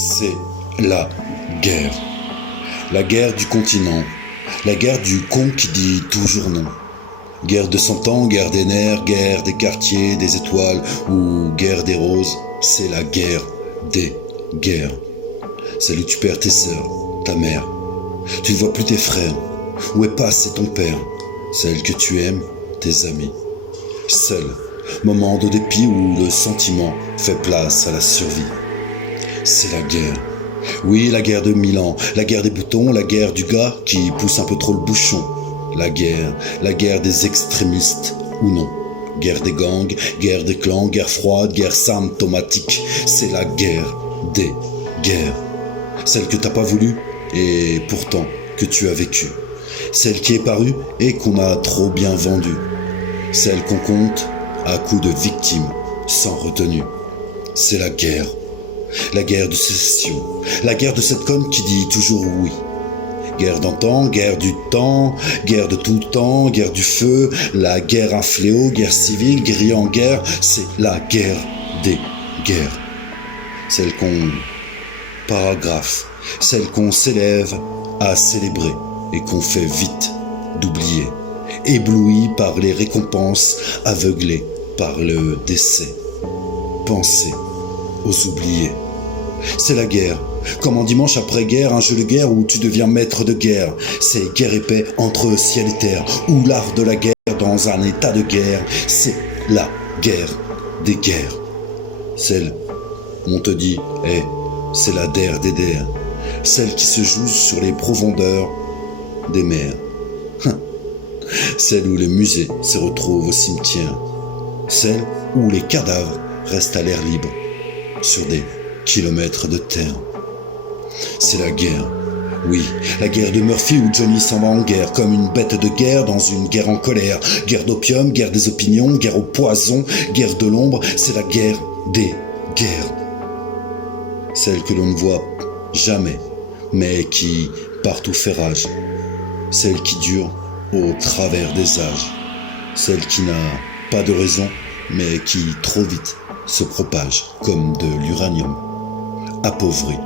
C'est la guerre. La guerre du continent. La guerre du con qui dit toujours non. Guerre de 100 ans, guerre des nerfs, guerre des quartiers, des étoiles ou guerre des roses. C'est la guerre des guerres. Celle où tu perds tes sœurs, ta mère. Tu ne vois plus tes frères. Où est passé ton père? Celle que tu aimes, tes amis. Seul, moment de dépit où le sentiment fait place à la survie. C'est la guerre. Oui, la guerre de 1000 ans, la guerre des boutons, la guerre du gars qui pousse un peu trop le bouchon. La guerre des extrémistes ou non. Guerre des gangs, guerre des clans, guerre froide, guerre symptomatique. C'est la guerre des guerres. Celle que t'as pas voulu et pourtant que tu as vécue. Celle qui est parue et qu'on a trop bien vendue. Celle qu'on compte à coups de victimes sans retenue. C'est la guerre. La guerre de sécession. La guerre de cette conne qui dit toujours oui. Guerre d'antan, guerre du temps, guerre de tout temps, guerre du feu, la guerre un fléau, guerre civile, guerrier en guerre, c'est la guerre des guerres. Celle qu'on paragraphe, celle qu'on s'élève à célébrer et qu'on fait vite d'oublier, ébloui par les récompenses, aveuglé par le décès. Pensez aux oubliés. C'est la guerre, comme en dimanche après-guerre, un jeu de guerre où tu deviens maître de guerre. C'est guerre et paix entre ciel et terre, ou l'art de la guerre dans un état de guerre. C'est la guerre des guerres. Celle où on te dit, c'est la der des der. Celle qui se joue sur les profondeurs des mers. Celle où les musées se retrouvent au cimetière. Celle où les cadavres restent à l'air libre, sur des kilomètres de terre. C'est la guerre. Oui, la guerre de Murphy où Johnny s'en va en guerre, comme une bête de guerre dans une guerre en colère. Guerre d'opium, guerre des opinions, guerre au poison, guerre de l'ombre, c'est la guerre des guerres. Celle que l'on ne voit jamais, mais qui partout fait rage. Celle qui dure au travers des âges. Celle qui n'a pas de raison, mais qui trop vite se propage comme de l'uranium, appauvri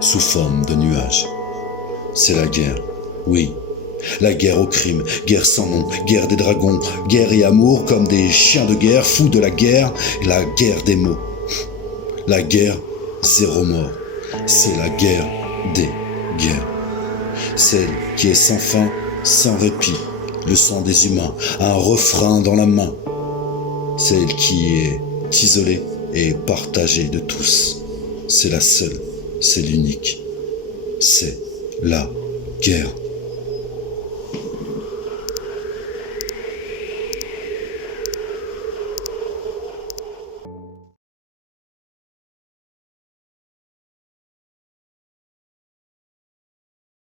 sous forme de nuages. C'est la guerre, oui, la guerre au crime, guerre sans nom, guerre des dragons, guerre et amour comme des chiens de guerre, fous de la guerre des mots. La guerre, zéro mort, c'est la guerre des guerres. Celle qui est sans fin, sans répit, le sang des humains, un refrain dans la main. Celle qui est isolée et partagée de tous. C'est la seule, c'est l'unique. C'est la guerre.